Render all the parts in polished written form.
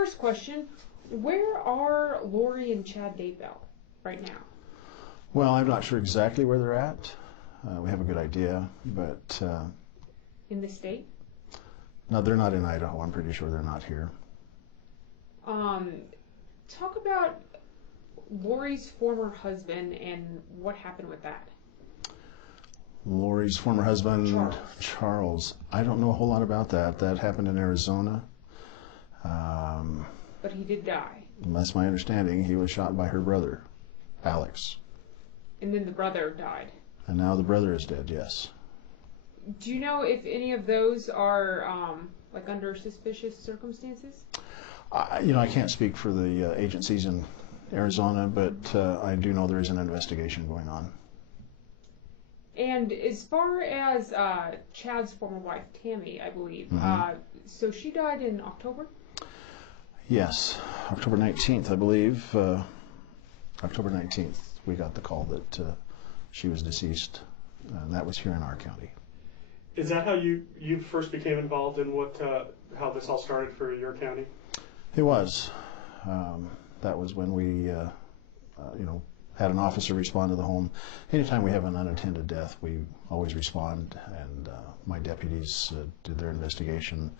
first question, where are Lori and Chad Daybell right now? Well, I'm not sure exactly where they're at. We have a good idea, but... In the state? No, they're not in Idaho. I'm pretty sure they're not here. Talk about Lori's former husband and what happened with that. Lori's former husband, Charles. I don't know a whole lot about that. That happened in Arizona. But he did die. That's my understanding. He was shot by her brother, Alex. And then the brother died. And now the brother is dead, yes. Do you know if any of those are like under suspicious circumstances? I can't speak for the agencies in Arizona, but I do know there is an investigation going on. And as far as Chad's former wife, Tammy, I believe, so she died in October? Yes, October 19th, I believe. October 19th, we got the call that she was deceased, and that was here in our county. Is that how you first became involved in how this all started for your county? It was. That was when we, had an officer respond to the home. Anytime we have an unattended death, we always respond, and my deputies did their investigation.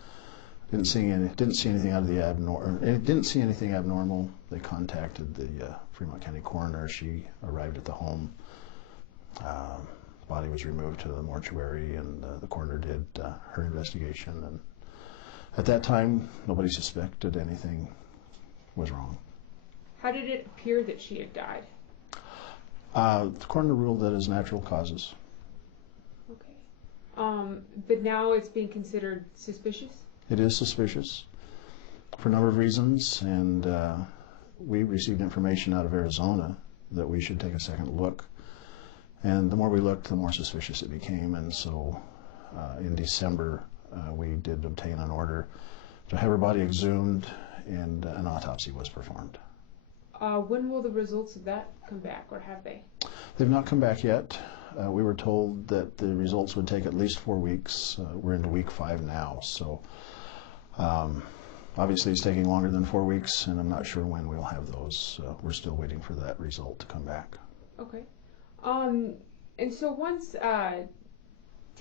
Didn't see anything out of the abnormal. Didn't see anything abnormal. They contacted the Fremont County coroner. She arrived at the home. Body was removed to the mortuary, and the coroner did her investigation. And at that time, nobody suspected anything was wrong. How did it appear that she had died? The coroner ruled that as natural causes. Okay. But now it's being considered suspicious? It is suspicious for a number of reasons, and we received information out of Arizona that we should take a second look. And the more we looked, the more suspicious it became. And so in December, we did obtain an order to have her body exhumed, and an autopsy was performed. When will the results of that come back, or have they? They've not come back yet. We were told that the results would take at least 4 weeks. We're into week 5 now, so obviously it's taking longer than 4 weeks, and I'm not sure when we'll have those. We're still waiting for that result to come back. Okay. And so once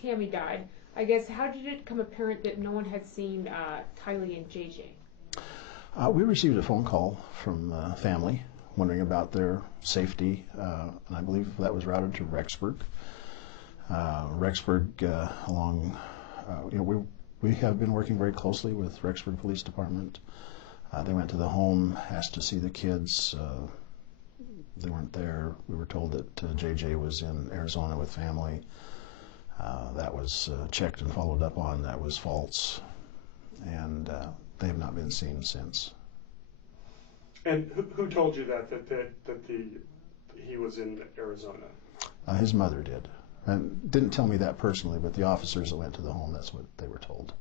Tammy died, I guess, how did it become apparent that no one had seen Tylee and JJ? We received a phone call from family wondering about their safety, and I believe that was routed to Rexburg. Rexburg, we have been working very closely with Rexburg Police Department. They went to the home, asked to see the kids. They weren't there. We were told that JJ was in Arizona with family. That was checked and followed up on. That was false, and they have not been seen since. And who told you that he was in Arizona? His mother did, and didn't tell me that personally, but the officers that went to the home, that's what they were told.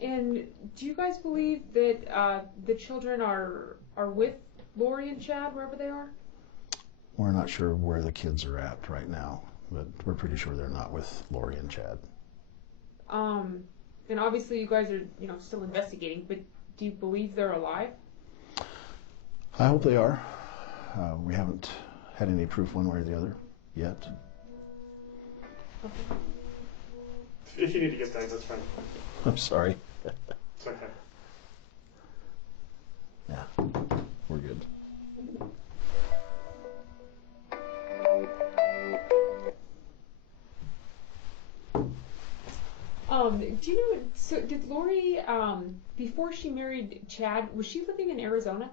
And do you guys believe that the children are with Lori and Chad wherever they are? We're not sure where the kids are at right now, but we're pretty sure they're not with Lori and Chad. And obviously you guys are, still investigating, but do you believe they're alive? I hope they are. We haven't had any proof one way or the other yet. Okay. If you need to get that, that's fine. I'm sorry. It's okay. Yeah, we're good. Do you know, so did Lori, before she married Chad, was she living in Arizona?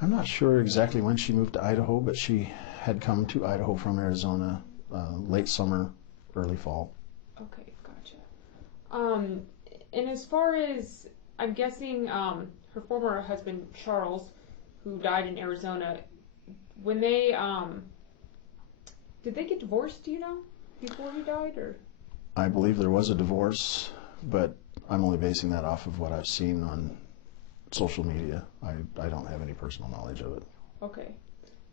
I'm not sure exactly when she moved to Idaho, but she had come to Idaho from Arizona late summer, early fall. Okay, gotcha. And as far as, I'm guessing, her former husband, Charles, who died in Arizona, when they, did they get divorced, do you know, before he died, or? I believe there was a divorce, but I'm only basing that off of what I've seen on social media. I don't have any personal knowledge of it. Okay.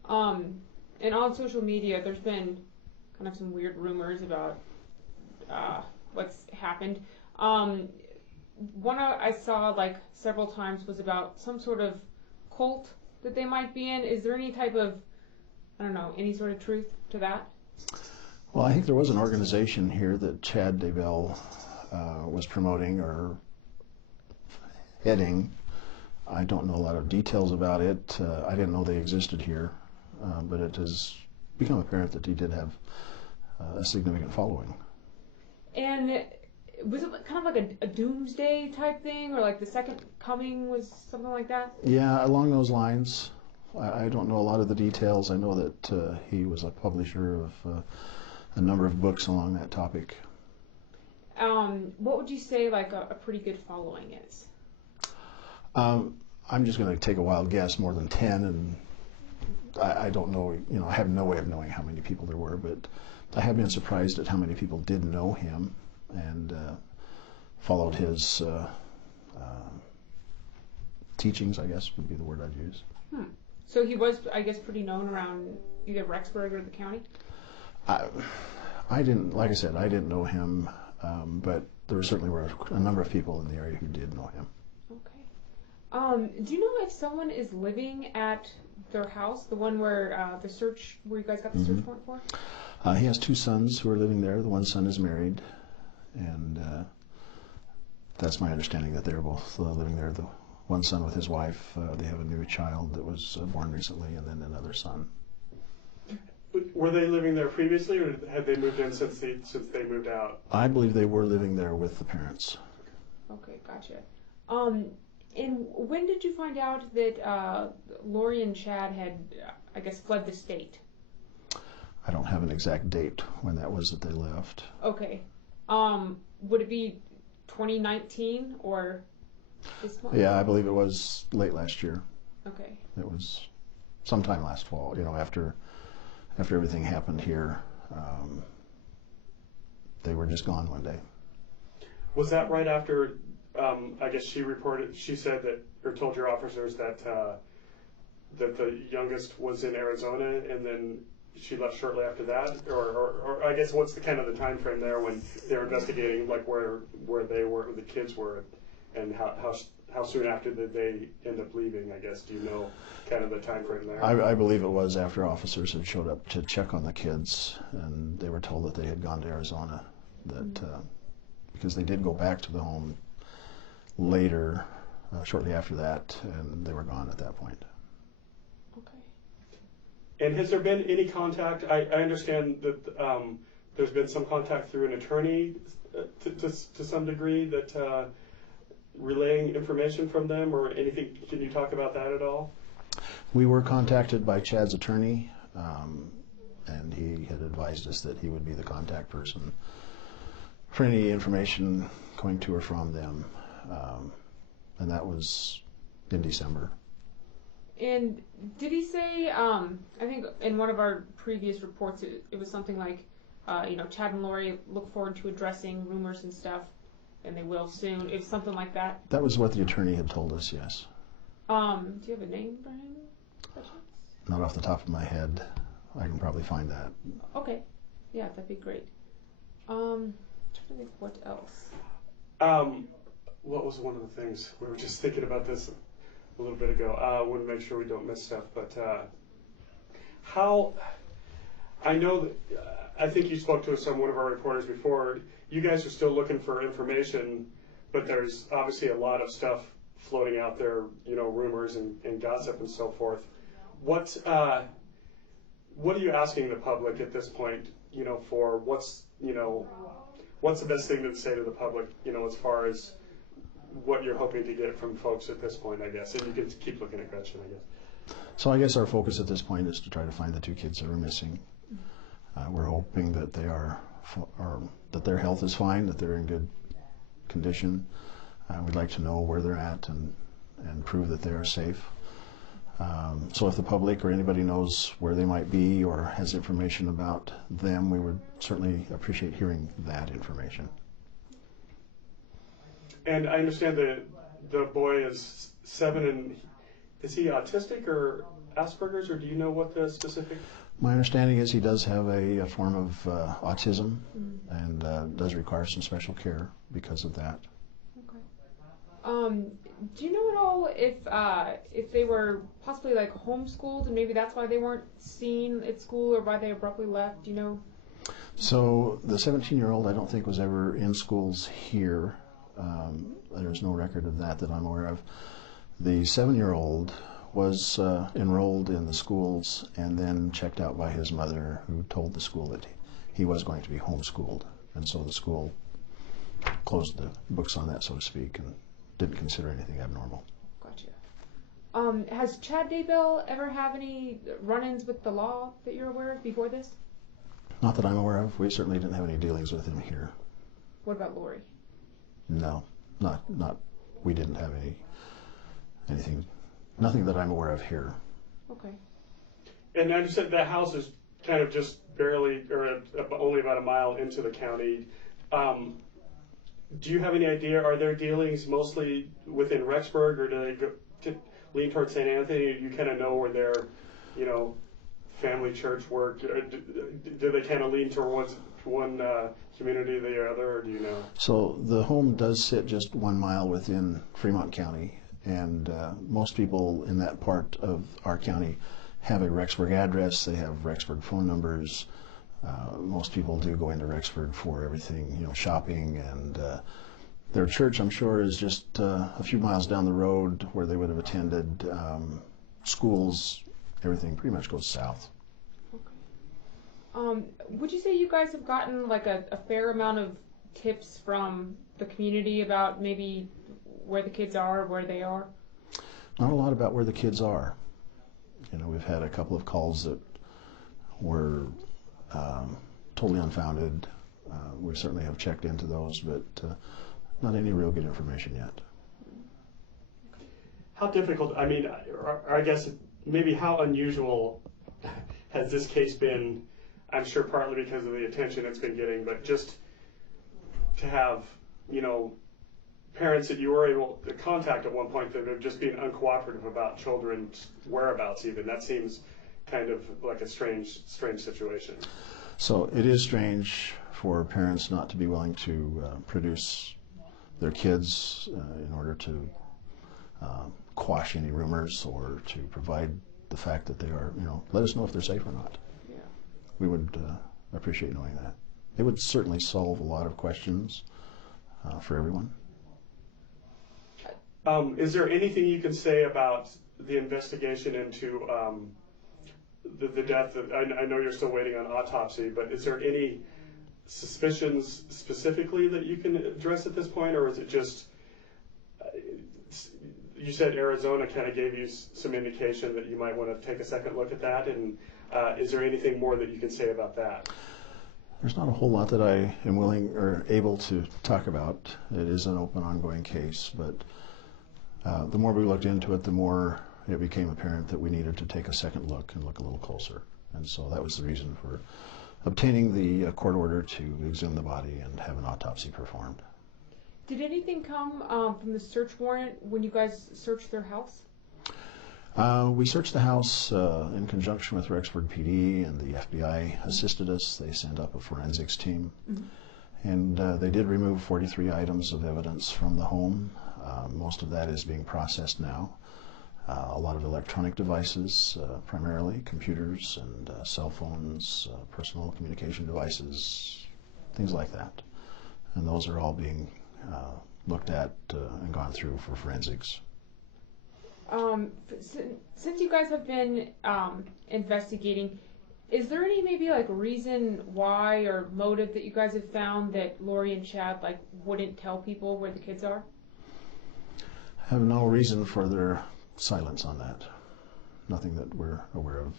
And on social media, there's been kind of some weird rumors about what's happened. one I saw like several times was about some sort of cult that they might be in. Is there any type of, I don't know, any sort of truth to that? Well, I think there was an organization here that Chad Daybell was promoting or heading. I don't know a lot of details about it. I didn't know they existed here, but it has become apparent that he did have a significant following. And was it kind of like a doomsday type thing, or like the second coming was something like that? Yeah, along those lines. I don't know a lot of the details. I know that he was a publisher of a number of books along that topic. What would you say like a pretty good following is? I'm just going to take a wild guess, more than 10, and I don't know, I have no way of knowing how many people there were, but I have been surprised at how many people did know him and followed his teachings, I guess would be the word I'd use. So he was, I guess, pretty known around either Rexburg or the county? I didn't, like I said, I didn't know him, but there certainly were a number of people in the area who did know him. Okay. Do you know if someone is living at their house, the one where where you guys got the search warrant for? He has 2 sons who are living there. The one son is married, and that's my understanding that they're both living there. The one son with his wife, they have a new child that was born recently, and then another son. Were they living there previously, or had they moved in since they moved out? I believe they were living there with the parents. Okay, gotcha. And when did you find out that Lori and Chad had, I guess, fled the state? I don't have an exact date when that was that they left. Okay. Would it be 2019 or this month? Yeah, I believe it was late last year. Okay. It was sometime last fall, after everything happened here. They were just gone one day. Was that right after, I guess she said that, or told your officers that the youngest was in Arizona, and then she left shortly after that? Or I guess what's the kind of the time frame there when they were investigating, like where they were, the kids were, and how soon after did they end up leaving, I guess? Do you know kind of the time frame there? I believe it was after officers had showed up to check on the kids, and they were told that they had gone to Arizona, that because they did go back to the home later, shortly after that, and they were gone at that point. Okay. And has there been any contact? I understand that there's been some contact through an attorney to some degree that relaying information from them or anything. Can you talk about that at all? We were contacted by Chad's attorney, and he had advised us that he would be the contact person for any information going to or from them, and that was in December. And did he say, I think in one of our previous reports, it was something like, Chad and Lori look forward to addressing rumors and stuff, and they will soon. It was something like that. That was what the attorney had told us, yes. Do you have a name for him? Not off the top of my head. I can probably find that. Okay. Yeah, that'd be great. I'm trying to think what else. What was one of the things? We were just thinking about this a little bit ago. I want to make sure we don't miss stuff, but how, I know that, I think you spoke to us on one of our reporters before, you guys are still looking for information, but there's obviously a lot of stuff floating out there, rumors and gossip and so forth. What are you asking the public at this point, for what's the best thing to say to the public, as far as what you're hoping to get from folks at this point, I guess? And you can keep looking at Gretchen, I guess. So I guess our focus at this point is to try to find the 2 kids that are missing. We're hoping that that their health is fine, that they're in good condition. We'd like to know where they're at and prove that they are safe. So if the public or anybody knows where they might be or has information about them, we would certainly appreciate hearing that information. And I understand that the boy is 7, and is he autistic or Asperger's, or do you know what the specific? My understanding is he does have a form of autism and does require some special care because of that. Okay. Do you know at all if they were possibly like homeschooled and maybe that's why they weren't seen at school or why they abruptly left? Do you know? So the 17-year-old I don't think was ever in schools here. There's no record of that I'm aware of. The 7-year-old was enrolled in the schools and then checked out by his mother, who told the school that he was going to be homeschooled. And so the school closed the books on that, so to speak, and didn't consider anything abnormal. Gotcha. Has Chad Daybell ever have any run-ins with the law that you're aware of before this? Not that I'm aware of. We certainly didn't have any dealings with him here. What about Lori? No, not. We didn't have anything. Nothing that I'm aware of here. Okay. And I understand that house is kind of just barely, or only about a mile into the county. Do you have any idea, are there dealings mostly within Rexburg, or do they lean towards St. Anthony? You kind of know where their, family church work, do they kind of lean towards one community or the other, or do you know? So the home does sit just 1 mile within Fremont County, and most people in that part of our county have a Rexburg address. They have Rexburg phone numbers. Most people do go into Rexburg for everything, shopping, and their church, I'm sure, is just a few miles down the road where they would have attended. Schools, everything pretty much goes south. Okay. Would you say you guys have gotten like a fair amount of tips from the community about maybe where the kids are, where they are? Not a lot about where the kids are. We've had a couple of calls that were totally unfounded. We certainly have checked into those, but not any real good information yet. How difficult, I guess maybe how unusual has this case been? I'm sure partly because of the attention it's been getting, but just to have, parents that you were able to contact at one point that are just being uncooperative about children's whereabouts even, that seems kind of like a strange situation. So it is strange for parents not to be willing to produce their kids in order to quash any rumors or to provide the fact that they are, let us know if they're safe or not. Yeah. We would appreciate knowing that. It would certainly solve a lot of questions for everyone. Is there anything you can say about the investigation into the death? I know you're still waiting on autopsy, but is there any suspicions specifically that you can address at this point, or is it just, you said Arizona kind of gave you some indication that you might want to take a second look at that, and is there anything more that you can say about that? There's not a whole lot that I am willing or able to talk about. It is an open, ongoing case, but the more we looked into it, the more it became apparent that we needed to take a second look and look a little closer. And so that was the reason for obtaining the court order to exhume the body and have an autopsy performed. Did anything come from the search warrant when you guys searched their house? We searched the house in conjunction with Rexburg PD, and the FBI assisted us. They sent up a forensics team. Mm-hmm. And they did remove 43 items of evidence from the home. Most of that is being processed now. A lot of electronic devices, primarily computers and cell phones, personal communication devices, things like that. And those are all being looked at and gone through for forensics. Since you guys have been investigating, is there any maybe like reason why or motive that you guys have found that Lori and Chad wouldn't tell people where the kids are? I have no reason for their silence on that. Nothing that we're aware of.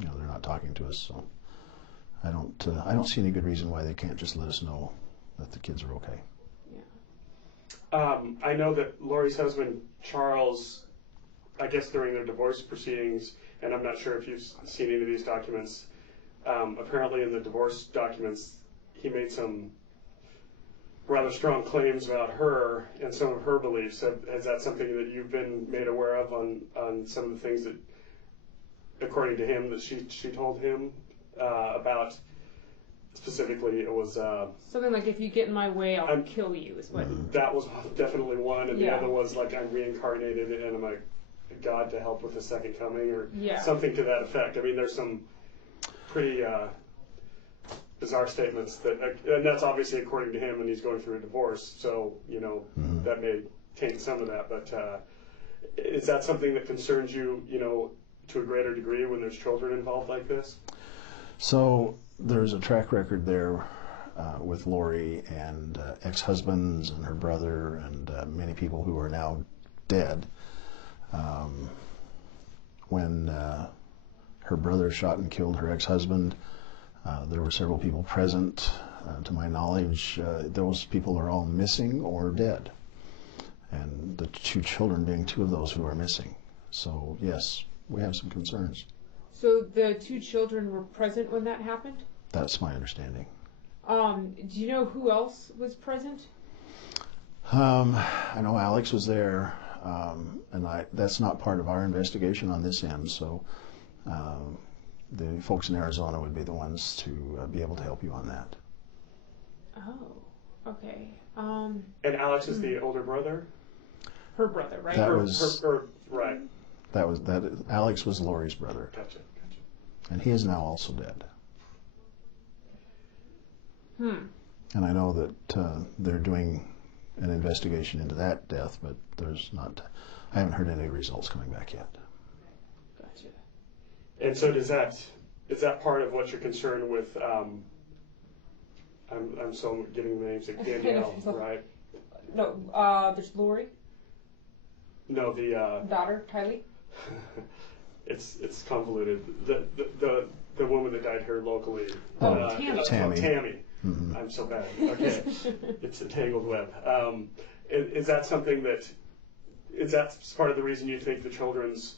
They're not talking to us, so I don't see any good reason why they can't just let us know that the kids are okay. Yeah. I know that Lori's husband Charles, I guess during their divorce proceedings, and I'm not sure if you've seen any of these documents. Apparently, in the divorce documents, he made some rather strong claims about her and some of her beliefs. Is that something that you've been made aware of on some of the things that, according to him, that she told him about specifically, it was something like, if you get in my way, I'll kill you, is what. that was definitely one, and the Yeah. other was like, I'm reincarnated and I'm a God to help with the second coming, or Yeah. something to that effect. I mean, there's some pretty bizarre statements that, and that's obviously according to him, and he's going through a divorce, so that may taint some of that. But is that something that concerns you, to a greater degree when there's children involved like this? So there's a track record there with Lori and ex-husbands and her brother and many people who are now dead. When her brother shot and killed her ex-husband, there were several people present. To my knowledge, those people are all missing or dead, and the two children being two of those who are missing. So yes, we have some concerns. So the two children were present when that happened? That's my understanding. Do you know who else was present? I know Alex was there, and that's not part of our investigation on this end, so the folks in Arizona would be the ones to be able to help you on that. Oh, okay. And Alex is the older brother? Her brother, right? That right. Alex was Lori's brother. Gotcha. And he is now also dead. And I know that they're doing an investigation into that death, but I haven't heard any results coming back yet. Gotcha. And so is that part of what you're concerned with? I'm so getting the names like Danielle, right? No, there's Lori. No, the daughter, Tylee. It's convoluted. The woman that died here locally. Tammy. Tammy. Mm-hmm. I'm so bad. Okay, it's a tangled web. Is that something is that part of the reason you think the children's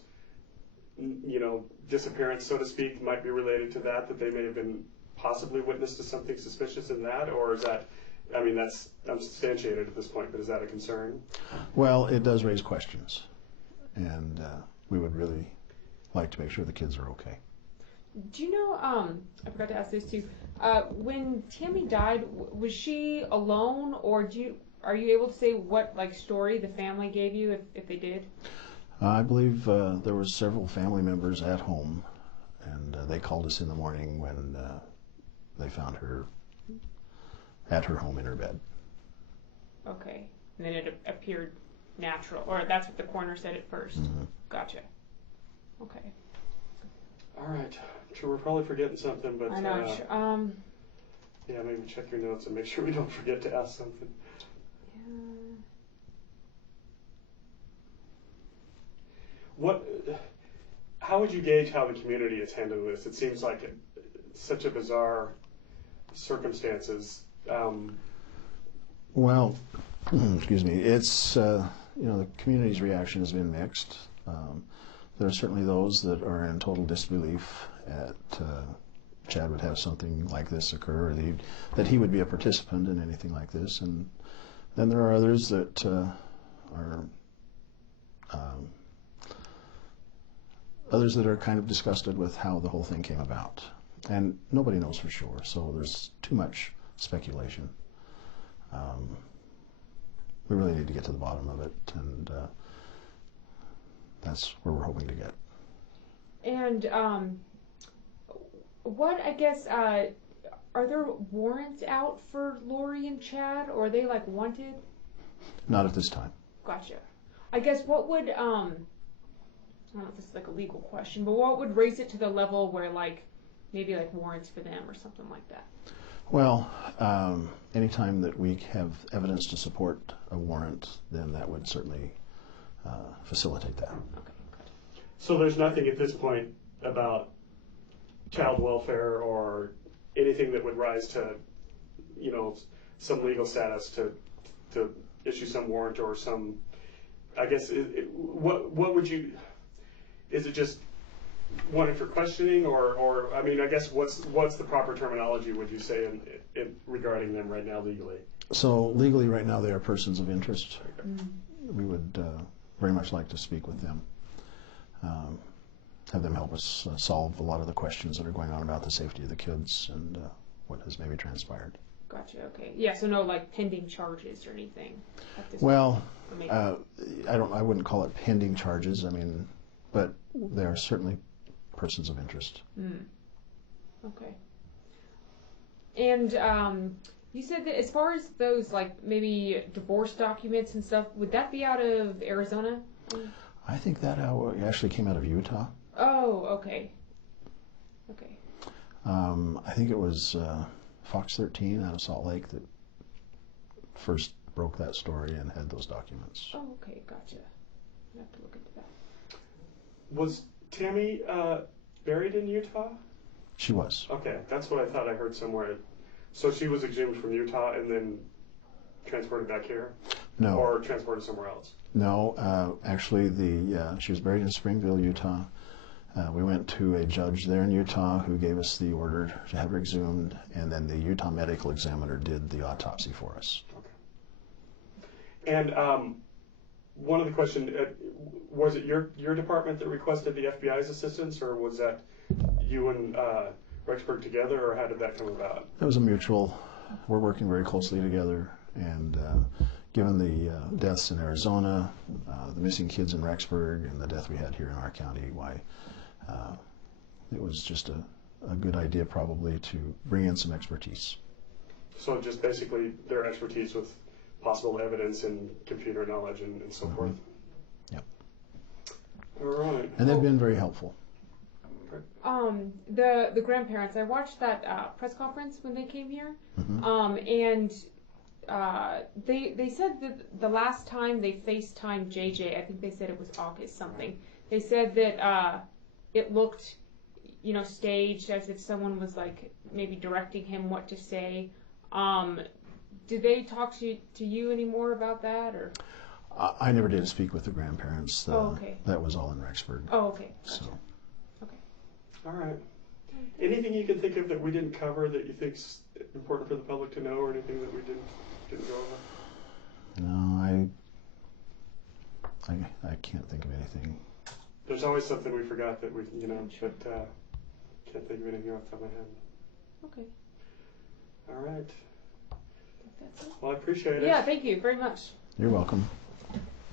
disappearance, so to speak, might be related to that they may have been possibly witness to something suspicious in that, or is that? I mean, that's unsubstantiated at this point, but is that a concern? Well, it does raise questions, and we would really like to make sure the kids are okay. Do you know, I forgot to ask this too, when Tammy died, was she alone, or are you able to say what story the family gave you, if they did? I believe there were several family members at home, and they called us in the morning when they found her at her home in her bed. Okay, and then it appeared natural, or that's what the coroner said at first. Mm-hmm. Gotcha. Okay. All right. Sure, we're probably forgetting something, but I know. yeah, maybe check your notes and make sure we don't forget to ask something. How would you gauge how the community is handling this? It seems like such a bizarre circumstances. Well, excuse me. It's the community's reaction has been mixed. There are certainly those that are in total disbelief at Chad would have something like this occur, or that he would be a participant in anything like this, and then there are others that are kind of disgusted with how the whole thing came about, and nobody knows for sure. So there's too much speculation. We really need to get to the bottom of it, and that's where we're hoping to get. And what, I guess, are there warrants out for Lori and Chad, or are they wanted? Not at this time. Gotcha. I guess what would, I don't know if this is a legal question, but what would raise it to the level where maybe warrants for them or something like that? Well, anytime that we have evidence to support a warrant, then that would certainly facilitate that. Okay, good. So there's nothing at this point about child welfare or anything that would rise to, some legal status to issue some warrant or some, I guess, what would you, is it just wanted for questioning, or I mean, I guess what's the proper terminology, would you say, in regarding them right now legally? So legally right now they are persons of interest. We would very much like to speak with them, have them help us solve a lot of the questions that are going on about the safety of the kids, and what has maybe transpired. Gotcha. Okay. Yeah. So no like pending charges or anything at this Well, point. I mean, I wouldn't call it pending charges. I mean, but they are certainly persons of interest. okay. And you said that as far as those like maybe divorce documents and stuff, would that be out of Arizona? I think that actually came out of Utah. Oh, okay. Okay. I think it was Fox 13 out of Salt Lake that first broke that story and had those documents. Oh, okay, gotcha. I have to look into that. Was Tammy buried in Utah? She was. Okay, that's what I thought I heard somewhere. So she was exhumed from Utah and then transported back here? No. Or transported somewhere else? No, actually, she was buried in Springville, Utah. We went to a judge there in Utah who gave us the order to have her exhumed, and then the Utah medical examiner did the autopsy for us. Okay. And one of the questions, was it your department that requested the FBI's assistance, or was that you and Rexburg together, or how did that come about? It was a mutual. We're working very closely together, and given the deaths in Arizona, the missing kids in Rexburg, and the death we had here in our county, it was just a good idea probably to bring in some expertise. So just basically their expertise with possible evidence and computer knowledge and so forth? Yep. All right. And they've been very helpful. The grandparents, I watched that press conference when they came here, and they said that the last time they FaceTimed JJ, I think they said it was August something. They said that it looked, staged, as if someone was like maybe directing him what to say. Did they talk to you any more about that, or? I never did speak with the grandparents. Okay. That was all in Rexburg. Oh, okay. Gotcha. So. Okay. All right. Anything you can think of that we didn't cover that you think's important for the public to know, or anything that we didn't go over? No, I can't think of anything. There's always something we forgot that we, but can't think of anything off the top of my head. Okay. All right. That's it. Well, I appreciate it. Yeah, thank you very much. You're welcome.